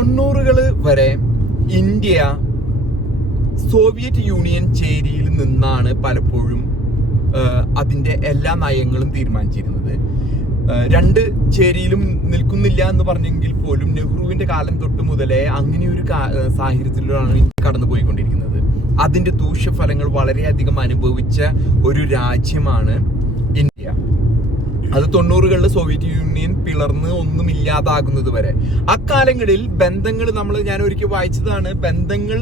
തൊണ്ണൂറുകൾ വരെ India Soviet union ചേരിയിൽ നിന്നാണ് പലപ്പോഴും അതിന്റെ എല്ലാ നയങ്ങളും തീരുമാനിച്ചിരുന്നത്. രണ്ട് ചേരിയിലും നിൽക്കുന്നില്ല എന്ന് പറഞ്ഞെങ്കിൽ പോലും നെഹ്റുവിന്റെ കാലം തൊട്ട് മുതലേ അങ്ങനെ ഒരു സാഹചര്യത്തിലാണ് കടന്നു പോയിക്കൊണ്ടിരിക്കുന്നത് അതിന്റെ ദൂഷ്യഫലങ്ങൾ വളരെയധികം അനുഭവിച്ച ഒരു രാജ്യമാണ് അത് തൊണ്ണൂറുകളിൽ സോവിയറ്റ് യൂണിയൻ പിളർന്ന് ഒന്നും ഇല്ലാതാകുന്നത് വരെ. അക്കാലങ്ങളിൽ ബന്ധങ്ങൾ നമ്മൾ ഞാൻ ഒരിക്കൽ വായിച്ചതാണ്. ബന്ധങ്ങൾ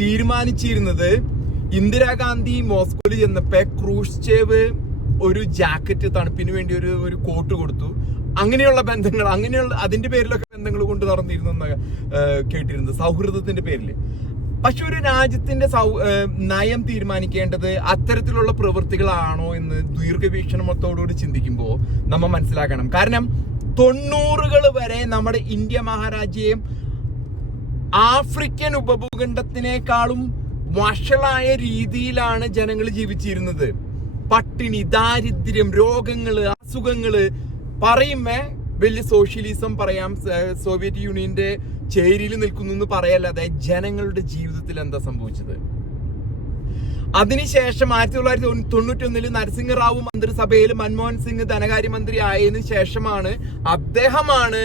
തീരുമാനിച്ചിരുന്നത് ഇന്ദിരാഗാന്ധി മോസ്കോയിൽ ചെന്നപ്പോ ക്രൂഷ്ചേവ് ഒരു ജാക്കറ്റ് തണുപ്പിന് വേണ്ടി ഒരു ഒരു കോട്ട് കൊടുത്തു. അങ്ങനെയുള്ള ബന്ധങ്ങൾ അങ്ങനെയുള്ള അതിന്റെ പേരിലൊക്കെ ബന്ധങ്ങൾ കൊണ്ട് നടന്നിരുന്നു കേട്ടിരുന്നത്. സൗഹൃദത്തിന്റെ പേരിൽ പക്ഷെ ഒരു രാജ്യത്തിന്റെ നയം തീരുമാനിക്കേണ്ടത് അത്തരത്തിലുള്ള പ്രവൃത്തികളാണോ എന്ന് ദീർഘവീക്ഷണത്തോടുകൂടി ചിന്തിക്കുമ്പോൾ നമ്മൾ മനസ്സിലാക്കണം. കാരണം തൊണ്ണൂറുകൾ വരെ നമ്മുടെ ഇന്ത്യ മഹാരാജ്യം ആഫ്രിക്കൻ ഉപഭൂഖണ്ഡത്തിനേക്കാളും വഷളായ രീതിയിലാണ് ജനങ്ങൾ ജീവിച്ചിരുന്നത്. പട്ടിണി ദാരിദ്ര്യം രോഗങ്ങൾ അസുഖങ്ങൾ. പറയുമ്പേ വലിയ സോഷ്യലിസം പറയാം സോവിയറ്റ് യൂണിയന്റെ ചേരിയിൽ നിൽക്കുന്നു എന്ന് പറയല്ലാതെ ജനങ്ങളുടെ ജീവിതത്തിൽ എന്താ സംഭവിച്ചത്? അതിനുശേഷം ആയിരത്തി തൊള്ളായിരത്തി തൊണ്ണൂറ്റി ഒന്നിൽ നരസിംഹറാവു മന്ത്രിസഭയിൽ മൻമോഹൻ സിംഗ് ധനകാര്യമന്ത്രി ആയതിനു ശേഷമാണ് അദ്ദേഹമാണ്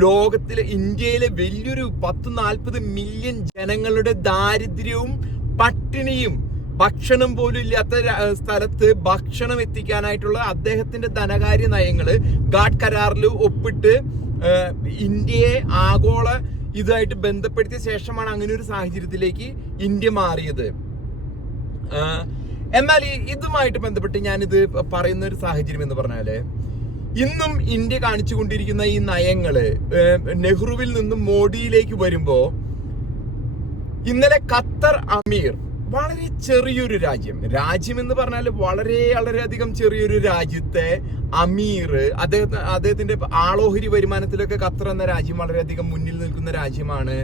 ലോകത്തിലെ ഇന്ത്യയിലെ വലിയൊരു പത്ത് നാൽപ്പത് മില്യൺ ജനങ്ങളുടെ ദാരിദ്ര്യവും പട്ടിണിയും ഭക്ഷണം പോലും ഇല്ലാത്ത സ്ഥലത്ത് ഭക്ഷണം എത്തിക്കാനായിട്ടുള്ള അദ്ദേഹത്തിന്റെ ധനകാര്യ നയങ്ങൾ ഗാഡ് കരാറിൽ ഒപ്പിട്ട് ഇന്ത്യയെ ആഗോള ഇതായിട്ട് ബന്ധപ്പെടുത്തിയ ശേഷമാണ് അങ്ങനെ ഒരു സാഹചര്യത്തിലേക്ക് ഇന്ത്യ മാറിയത്. എന്നാൽ ഇതുമായിട്ട് ബന്ധപ്പെട്ട് ഞാനിത് പറയുന്ന ഒരു സാഹചര്യം എന്ന് പറഞ്ഞാൽ ഇന്നും ഇന്ത്യ കാണിച്ചുകൊണ്ടിരിക്കുന്ന ഈ നയങ്ങൾ നെഹ്റുവിൽ നിന്നും മോഡിയിലേക്ക് വരുമ്പോ ഇന്നലെ ഖത്തർ അമീർ വളരെ ചെറിയൊരു രാജ്യം. രാജ്യം എന്ന് പറഞ്ഞാൽ വളരെ വളരെയധികം ചെറിയൊരു രാജ്യത്തെ അമീർ അദ്ദേഹത്തിന് അദ്ദേഹത്തിന്റെ ആളോഹരി വരുമാനത്തിലൊക്കെ ഖത്തർ എന്ന രാജ്യം വളരെയധികം മുന്നിൽ നിൽക്കുന്ന രാജ്യമാണ്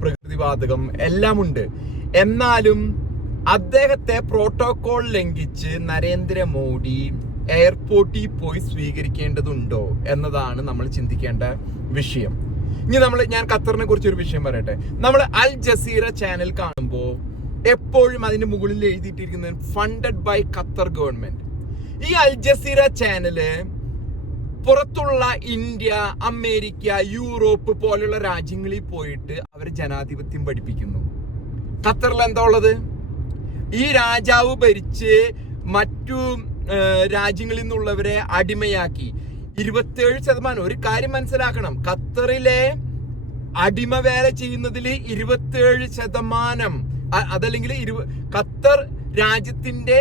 പ്രകൃതിവാതകം എല്ലാം ഉണ്ട് എന്നാലും അദ്ദേഹത്തെ പ്രോട്ടോകോൾ ലംഘിച്ച് നരേന്ദ്രമോദി എയർപോർട്ടിൽ പോയി സ്വീകരിക്കേണ്ടതുണ്ടോ എന്നതാണ് നമ്മൾ ചിന്തിക്കേണ്ട വിഷയം. ഇനി നമ്മൾ ഞാൻ ഖത്തറിനെ കുറിച്ച് ഒരു വിഷയം പറയട്ടെ. നമ്മൾ അൽ ജസീറ ചാനൽ കാണുമ്പോൾ എപ്പോഴും അതിന്റെ മുകളിൽ എഴുതിയിട്ടിരിക്കുന്നത് ഫണ്ടഡ് ബൈ ഖത്തർ ഗവൺമെന്റ് ഈ അൽ ജസീറ ചാനൽ പുറത്തുള്ള ഇന്ത്യ അമേരിക്ക യൂറോപ്പ് പോലുള്ള രാജ്യങ്ങളിൽ പോയിട്ട് അവർ ജനാധിപത്യം പഠിപ്പിക്കുന്നു. ഖത്തറിൽ എന്താ ഉള്ളത്? ഈ രാജാവ് ഭരിച്ച് മറ്റു രാജ്യങ്ങളിൽ നിന്നുള്ളവരെ അടിമയാക്കി. ഇരുപത്തിയേഴ് ശതമാനം. ഒരു കാര്യം മനസ്സിലാക്കണം. ഖത്തറിലെ അടിമ വേല ചെയ്യുന്നതിൽ ഇരുപത്തിയേഴ് ശതമാനം അതല്ലെങ്കിൽ ഇരുപ ഖത്തർ രാജ്യത്തിന്റെ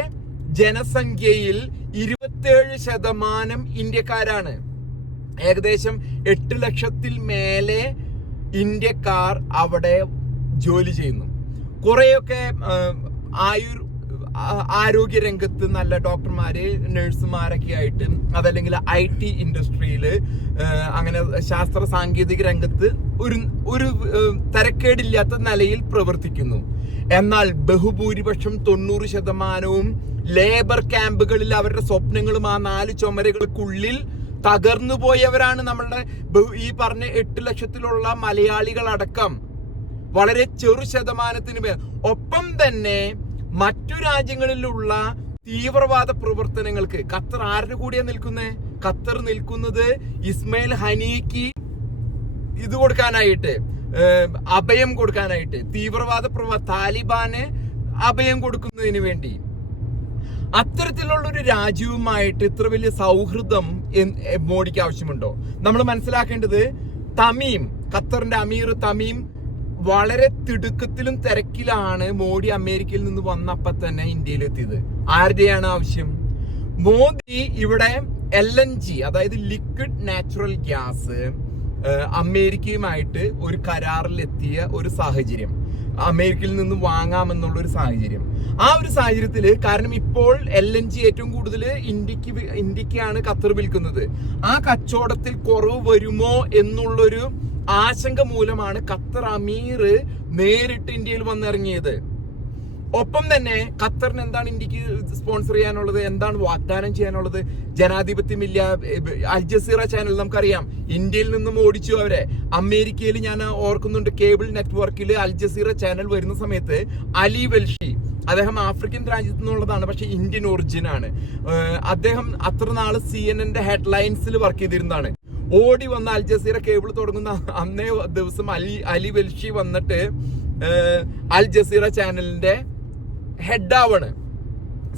ജനസംഖ്യയിൽ ഇരുപത്തേഴ് ശതമാനം ഇന്ത്യക്കാരാണ്. ഏകദേശം എട്ട് ലക്ഷത്തിൽ മേലെ ഇന്ത്യക്കാർ അവിടെ ജോലി ചെയ്യുന്നു. കുറെയൊക്കെ ആയുർ ആരോഗ്യ രംഗത്ത് നല്ല ഡോക്ടർമാര് നഴ്സുമാരൊക്കെ ആയിട്ട് അതല്ലെങ്കിൽ ഐ ടി ഇൻഡസ്ട്രിയിൽ അങ്ങനെ ശാസ്ത്ര സാങ്കേതിക രംഗത്ത് ഒരു ഒരു തരക്കേടില്ലാത്ത നിലയിൽ പ്രവർത്തിക്കുന്നു. എന്നാൽ ബഹുഭൂരിപക്ഷം തൊണ്ണൂറ് ശതമാനവും ലേബർ ക്യാമ്പുകളിൽ അവരുടെ സ്വപ്നങ്ങളും ആ നാല് ചുമരുകൾക്കുള്ളിൽ തകർന്നു പോയവരാണ് നമ്മളുടെ ഈ പറഞ്ഞ എട്ട് ലക്ഷത്തിലുള്ള മലയാളികളടക്കം. വളരെ ചെറു ശതമാനത്തിന് പേർ ഒപ്പം തന്നെ മറ്റു രാജ്യങ്ങളിലുള്ള തീവ്രവാദ പ്രവർത്തനങ്ങൾക്ക്. ഖത്തർ ആരുടെ കൂടിയാ നിൽക്കുന്നത് ഖത്തർ നിൽക്കുന്നത് ഇസ്മയിൽ ഹനീക്ക് ഇത് കൊടുക്കാനായിട്ട്. അഭയം കൊടുക്കാനായിട്ട് തീവ്രവാദ പ്രവ താലിബാന് അഭയം കൊടുക്കുന്നതിന് വേണ്ടി. അത്തരത്തിലുള്ള ഒരു രാജ്യവുമായിട്ട് ഇത്ര വലിയ സൗഹൃദം മോഡിക്ക് ആവശ്യമുണ്ടോ? നമ്മൾ മനസ്സിലാക്കേണ്ടത് തമീം ഖത്തറിന്റെ അമീർ തമീം വളരെ തിടുക്കത്തിലും തിരക്കിലാണ് മോഡി അമേരിക്കയിൽ നിന്ന് വന്നപ്പോൾ തന്നെ ഇന്ത്യയിലെത്തിയത് ആരുടെയാണ് ആവശ്യം? മോദി ഇവിടെ എൽ എൻ ജി അതായത് ലിക്വിഡ് നാച്ചുറൽ ഗ്യാസ് അമേരിക്കയുമായിട്ട് ഒരു കരാറിലെത്തിയ ഒരു സാഹചര്യം. അമേരിക്കയിൽ നിന്ന് വാങ്ങാമെന്നുള്ള ഒരു സാഹചര്യം. ആ ഒരു സാഹചര്യത്തിൽ കാരണം ഇപ്പോൾ എൽ എൻ ജി ഏറ്റവും കൂടുതൽ ഇന്ത്യയ്ക്ക് ഇന്ത്യക്കാണ് ഖത്തർ വിൽക്കുന്നത്. ആ കച്ചവടത്തിൽ കുറവ് വരുമോ എന്നുള്ളൊരു ആശങ്ക മൂലമാണ് ഖത്തർ അമീർ നേരിട്ട് ഇന്ത്യയിൽ വന്നിറങ്ങിയത്. ഒപ്പം തന്നെ ഖത്തറിന് എന്താണ് ഇന്ത്യയ്ക്ക് സ്പോൺസർ ചെയ്യാനുള്ളത്? എന്താണ് വാഗ്ദാനം ചെയ്യാനുള്ളത്? ജനാധിപത്യമില്ല. അൽ ജസീറ ചാനൽ നമുക്കറിയാം. ഇന്ത്യയിൽ നിന്നും ഓടിച്ചു അവരെ. അമേരിക്കയിൽ ഞാൻ ഓർക്കുന്നുണ്ട് കേബിൾ നെറ്റ്വർക്കിൽ അൽ ജസീറ ചാനൽ വരുന്ന സമയത്ത് അലി വെൽഷി. അദ്ദേഹം ആഫ്രിക്കൻ രാജ്യത്തു നിന്നുള്ളതാണ് പക്ഷെ ഇന്ത്യൻ ഒറിജിൻ ആണ്. അദ്ദേഹം അത്ര നാൾ സി എൻ എന്റെ ഹെഡ്ലൈൻസിൽ വർക്ക് ചെയ്തിരുന്നതാണ്. ഓടി വന്ന അൽ ജസീറ കേബിൾ തുടങ്ങുന്ന അന്നേ ദിവസം അലി അലി വെൽഷി വന്നിട്ട് അൽ ജസീറ ചാനലിന്റെ ഹെഡാവാണ്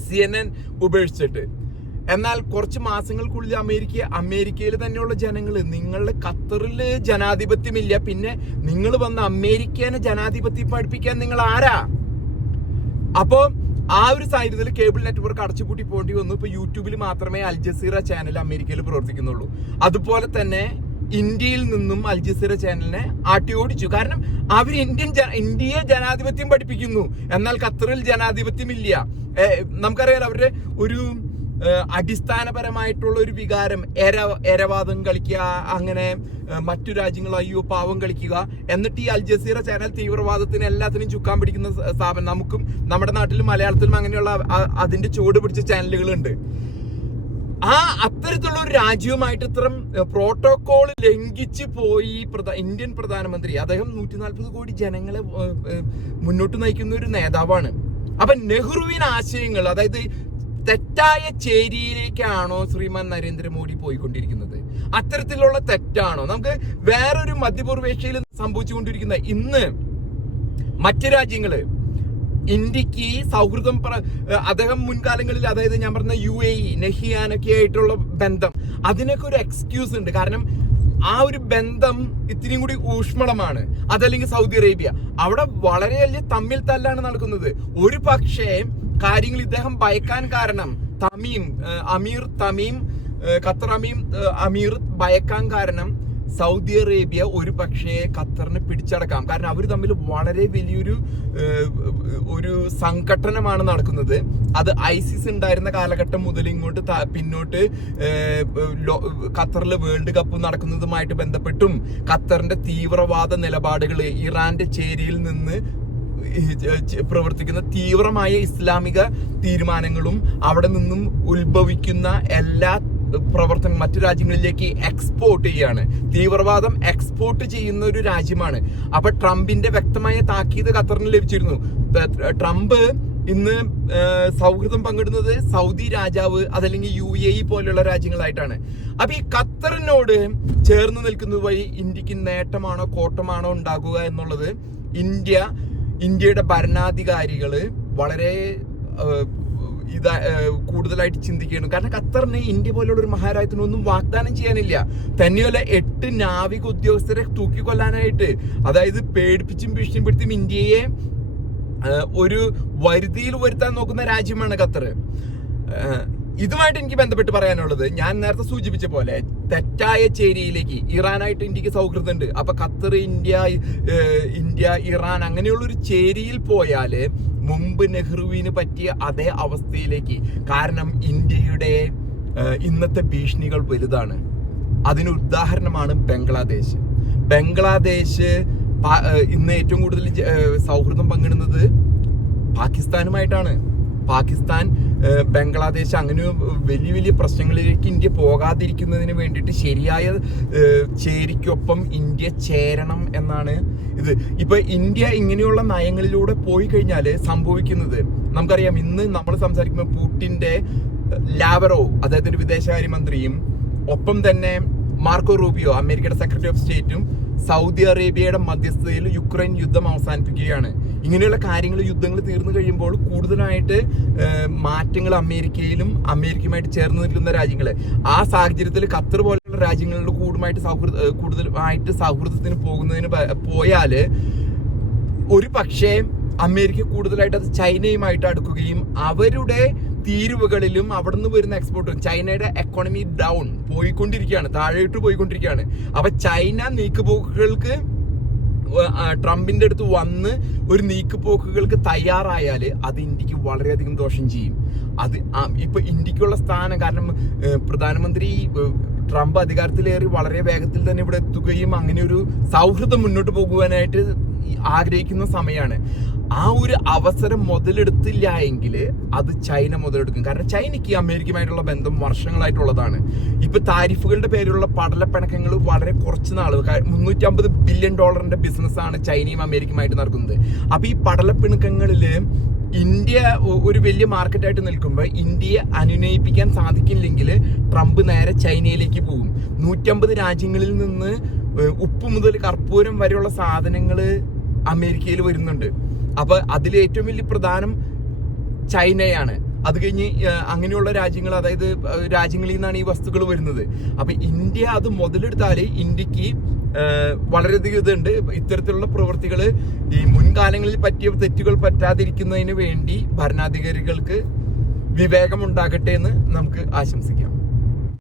സി എൻ എൻ ഉപേക്ഷിച്ചിട്ട്. എന്നാൽ കുറച്ച് മാസങ്ങൾക്കുള്ളിൽ അമേരിക്ക അമേരിക്കയിൽ തന്നെയുള്ള ജനങ്ങൾ നിങ്ങളുടെ ഖത്തറിൽ ജനാധിപത്യമില്ല പിന്നെ നിങ്ങൾ വന്ന് അമേരിക്കനെ ജനാധിപത്യം പഠിപ്പിക്കാൻ നിങ്ങൾ ആരാ? അപ്പോ ആ ഒരു സാഹചര്യത്തിൽ കേബിൾ നെറ്റ്വർക്ക് അടച്ചുപൂട്ടി പോകേണ്ടി വന്നു. ഇപ്പൊ യൂട്യൂബിൽ മാത്രമേ അൽ ജസീറ ചാനൽ അമേരിക്കയിൽ പ്രവർത്തിക്കുന്നുള്ളൂ. അതുപോലെ തന്നെ ഇന്ത്യയിൽ നിന്നും അൽ ജസീറ ചാനലിനെ ആട്ടി ഓടിച്ചു കാരണം അവർ ഇന്ത്യൻ ഇന്ത്യയെ ജനാധിപത്യം പഠിപ്പിക്കുന്നു. എന്നാൽ ഖത്തറിൽ ജനാധിപത്യം ഇല്ല. നമുക്കറിയാലോ അവരുടെ ഒരു അടിസ്ഥാനപരമായിട്ടുള്ള ഒരു വികാരം എര എരവാദം കളിക്കുക അങ്ങനെ മറ്റു രാജ്യങ്ങൾ അയ്യോ പാവം കളിക്കുക എന്നിട്ട് ഈ അൽ ജസീറ ചാനൽ തീവ്രവാദത്തിന് എല്ലാത്തിനും ചുക്കാൻ പിടിക്കുന്ന സ്ഥാപനം. നമുക്കും നമ്മുടെ നാട്ടിലും മലയാളത്തിലും അങ്ങനെയുള്ള അതിന്റെ ചുവട് പിടിച്ച ചാനലുകളുണ്ട് ആ അത്തരത്തിലുള്ള ഒരു രാജ്യവുമായിട്ട് ഇത്തരം പ്രോട്ടോകോൾ ലംഘിച്ച് പോയി ഇന്ത്യൻ പ്രധാനമന്ത്രി അദ്ദേഹം നൂറ്റി നാൽപ്പത് കോടി ജനങ്ങളെ മുന്നോട്ട് നയിക്കുന്ന ഒരു നേതാവാണ്. അപ്പൊ നെഹ്റുവിൻ ആശയങ്ങൾ അതായത് തെറ്റായ ചേരിയിലേക്കാണോ ശ്രീമാൻ നരേന്ദ്രമോദി പോയിക്കൊണ്ടിരിക്കുന്നത്? അത്തരത്തിലുള്ള തെറ്റാണോ? നമുക്ക് വേറൊരു മധ്യപൂർവേഷ്യയിൽ സംഭവിച്ചുകൊണ്ടിരിക്കുന്ന ഇന്ന് മറ്റ് രാജ്യങ്ങൾ ഇന്ത്യയ്ക്ക് സൗഹൃദം പറ അദ്ദേഹം മുൻകാലങ്ങളിൽ അതായത് ഞാൻ പറഞ്ഞ യു എ ഇ നെഹിയാനൊക്കെ ആയിട്ടുള്ള ബന്ധം. അതിനൊക്കെ ഒരു എക്സ്ക്യൂസ് ഉണ്ട്. കാരണം ആ ഒരു ബന്ധം ഇത്തിരിയും കൂടി ഊഷ്മളമാണ്. അതല്ലെങ്കിൽ സൗദി അറേബ്യ. അവിടെ വളരെ വലിയ തമ്മിൽ തല്ലാണ് നടക്കുന്നത്. ഒരു പക്ഷേ കാര്യങ്ങൾ ഇദ്ദേഹം ഭയക്കാൻ കാരണം Tamim Amir Tamim Qatar Amim Amir ഭയക്കാൻ കാരണം സൗദി അറേബ്യ ഒരു പക്ഷേ ഖത്തറിനെ പിടിച്ചടക്കാം. കാരണം അവർ തമ്മിൽ വളരെ വലിയൊരു ഒരു സംഘട്ടനമാണ് നടക്കുന്നത്. അത് ഐസിസ് ഉണ്ടായിരുന്ന കാലഘട്ടം മുതൽ ഇങ്ങോട്ട് പിന്നോട്ട് ഖത്തറിലെ വേൾഡ് കപ്പ് നടക്കുന്നതുമായിട്ട് ബന്ധപ്പെട്ടും ഖത്തറിന്റെ തീവ്രവാദ നിലപാടുകൾ ഇറാന്റെ ചേരിയിൽ നിന്ന് പ്രവർത്തിക്കുന്ന തീവ്രമായ ഇസ്ലാമിക തീരുമാനങ്ങളും അവിടെ നിന്നും ഉത്ഭവിക്കുന്ന എല്ലാ പ്രവർത്തനം മറ്റു രാജ്യങ്ങളിലേക്ക് എക്സ്പോർട്ട് ചെയ്യാണ് തീവ്രവാദം എക്സ്പോർട്ട് ചെയ്യുന്ന ഒരു രാജ്യമാണ്. അപ്പൊ ട്രംപിന്റെ വ്യക്തമായ താക്കീത് ഖത്തറിന് ലഭിച്ചിരുന്നു. ട്രംപ് ഇന്ന് സൗഹൃദം പങ്കിടുന്നത് സൗദി രാജാവ് അതല്ലെങ്കിൽ യു എ ഇ പോലെയുള്ള രാജ്യങ്ങളായിട്ടാണ്. അപ്പൊ ഈ ഖത്തറിനോട് ചേർന്ന് നിൽക്കുന്നത് വഴി ഇന്ത്യയ്ക്ക് നേട്ടമാണോ കോട്ടമാണോ ഉണ്ടാകുക എന്നുള്ളത് ഇന്ത്യ ഇന്ത്യയുടെ ഭരണാധികാരികൾ വളരെ ഇതാ കൂടുതലായിട്ട് ചിന്തിക്കുകയാണ്. കാരണം ഖത്തറിന് ഇന്ത്യ പോലുള്ള ഒരു മഹാരാജ്യത്തിനൊന്നും വാഗ്ദാനം ചെയ്യാനില്ല. തന്നെയല്ല എട്ട് നാവിക ഉദ്യോഗസ്ഥരെ തൂക്കിക്കൊല്ലാനായിട്ട് അതായത് പേടിപ്പിച്ചും ഭീഷണിപ്പെടുത്തിയും ഇന്ത്യയെ ഒരു വരുതിയിൽ വരുത്താൻ നോക്കുന്ന രാജ്യമാണ് ഖത്തർ ഇതുമായിട്ട് എനിക്ക് ബന്ധപ്പെട്ട് പറയാനുള്ളത് ഞാൻ നേരത്തെ സൂചിപ്പിച്ച പോലെ തെറ്റായ ചേരിയിലേക്ക് ഇറാനായിട്ട് ഇന്ത്യയ്ക്ക് സൗഹൃദമുണ്ട്. അപ്പൊ ഖത്തർ ഇന്ത്യ ഇന്ത്യ ഇറാൻ അങ്ങനെയുള്ള ഒരു ചേരിയിൽ പോയാൽ മുമ്പ് നെഹ്റുവിന് പറ്റിയ അതേ അവസ്ഥയിലേക്ക്. കാരണം ഇന്ത്യയുടെ ഇന്നത്തെ ഭീഷണികൾ വലുതാണ്. അതിന് ഉദാഹരണമാണ് ബംഗ്ലാദേശ്. ബംഗ്ലാദേശ് ഇന്ന് ഏറ്റവും കൂടുതൽ സൗഹൃദം പങ്കിടുന്നത് പാകിസ്ഥാനുമായിട്ടാണ്. പാകിസ്ഥാൻ ബംഗ്ലാദേശ് അങ്ങനെ വലിയ വലിയ പ്രശ്നങ്ങളിലേക്ക് ഇന്ത്യ പോകാതിരിക്കുന്നതിന് വേണ്ടിയിട്ട് ശരിയായ ചേരിക്കൊപ്പം ഇന്ത്യ ചേരണം എന്നാണ് ഇത്. ഇപ്പൊ ഇന്ത്യ ഇങ്ങനെയുള്ള നയങ്ങളിലൂടെ പോയി കഴിഞ്ഞാൽ സംഭവിക്കുന്നത് നമുക്കറിയാം ഇന്ന് നമ്മൾ സംസാരിക്കുമ്പോൾ പുട്ടിന്റെ ലാവറോ അദ്ദേഹത്തിന്റെ വിദേശകാര്യമന്ത്രിയും ഒപ്പം തന്നെ മാർക്കോ റൂബിയോ അമേരിക്കയുടെ സെക്രട്ടറി ഓഫ് സ്റ്റേറ്റും സൗദി അറേബ്യയുടെ മധ്യസ്ഥതയിൽ യുക്രൈൻ യുദ്ധം അവസാനിപ്പിക്കുകയാണ്. ഇങ്ങനെയുള്ള കാര്യങ്ങൾ യുദ്ധങ്ങൾ തീർന്നു കഴിയുമ്പോൾ കൂടുതലായിട്ട് മാറ്റങ്ങൾ അമേരിക്കയിലും അമേരിക്കയുമായിട്ട് ചേർന്ന് നിൽക്കുന്ന രാജ്യങ്ങൾ ആ സാഹചര്യത്തിൽ ഖത്തർ പോലുള്ള രാജ്യങ്ങളുടെ കൂടുമായിട്ട് സൗഹൃദ കൂടുതലായിട്ട് സൗഹൃദത്തിന് പോകുന്നതിന് പോയാൽ ഒരു പക്ഷേ അമേരിക്ക കൂടുതലായിട്ട് അത് ചൈനയുമായിട്ട് അടുക്കുകയും അവരുടെ തീരുവകളിലും അവിടെ നിന്ന് വരുന്ന എക്സ്പോർട്ടും ചൈനയുടെ എക്കോണമി ഡൗൺ പോയിക്കൊണ്ടിരിക്കുകയാണ് താഴോട്ട് പോയിക്കൊണ്ടിരിക്കുകയാണ്. അപ്പൊ ചൈന നീക്കുപോക്കുകൾക്ക് ട്രംപിന്റെ അടുത്ത് വന്ന് ഒരു നീക്കുപോക്കുകൾക്ക് തയ്യാറായാൽ അത് ഇന്ത്യയ്ക്ക് വളരെയധികം ദോഷം ചെയ്യും. അത് ഇപ്പൊ ഇന്ത്യക്കുള്ള സ്ഥാനം കാരണം പ്രധാനമന്ത്രി ട്രംപ് അധികാരത്തിലേറി വളരെ വേഗത്തിൽ തന്നെ ഇവിടെ എത്തുകയും അങ്ങനെ ഒരു സൗഹൃദം മുന്നോട്ട് പോകുവാനായിട്ട് ആഗ്രഹിക്കുന്ന സമയമാണ് ആ ഒരു അവസരം മുതലെടുത്തില്ല എങ്കിൽ അത് ചൈന മുതലെടുക്കും. കാരണം ചൈനയ്ക്ക് അമേരിക്കയുമായിട്ടുള്ള ബന്ധം വർഷങ്ങളായിട്ടുള്ളതാണ്. ഇപ്പൊ താരിഫുകളുടെ പേരിലുള്ള പടലപ്പിണക്കങ്ങൾ വളരെ കുറച്ച് നാൾ മുന്നൂറ്റമ്പത് ബില്യൺ ഡോളറിന്റെ ബിസിനസ്സാണ് ചൈനയും അമേരിക്കയുമായിട്ട് നടക്കുന്നത്. അപ്പൊ ഈ പടലപ്പിണക്കങ്ങളിൽ ഇന്ത്യ ഒരു വലിയ മാർക്കറ്റായിട്ട് നിൽക്കുമ്പോൾ ഇന്ത്യയെ അനുനയിപ്പിക്കാൻ സാധിക്കില്ലെങ്കിൽ ട്രംപ് നേരെ ചൈനയിലേക്ക് പോകും നൂറ്റമ്പത് രാജ്യങ്ങളിൽ നിന്ന് ഉപ്പ് മുതൽ കർപ്പൂരം വരെയുള്ള സാധനങ്ങൾ അമേരിക്കയിൽ വരുന്നുണ്ട്. അപ്പോൾ അതിൽ ഏറ്റവും വലിയ പ്രധാനം ചൈനയാണ്. അത് കഴിഞ്ഞ് അങ്ങനെയുള്ള രാജ്യങ്ങൾ അതായത് രാജ്യങ്ങളിൽ നിന്നാണ് ഈ വസ്തുക്കൾ വരുന്നത്. അപ്പൊ ഇന്ത്യ അത് മുതലെടുത്താൽ ഇന്ത്യയ്ക്ക് വളരെയധികം ഇതുണ്ട്. ഇത്തരത്തിലുള്ള പ്രവൃത്തികൾ ഈ മുൻകാലങ്ങളിൽ പറ്റിയ തെറ്റുകൾ പറ്റാതിരിക്കുന്നതിന് വേണ്ടി ഭരണാധികാരികൾക്ക് വിവേകമുണ്ടാകട്ടെ എന്ന് നമുക്ക് ആശംസിക്കാം.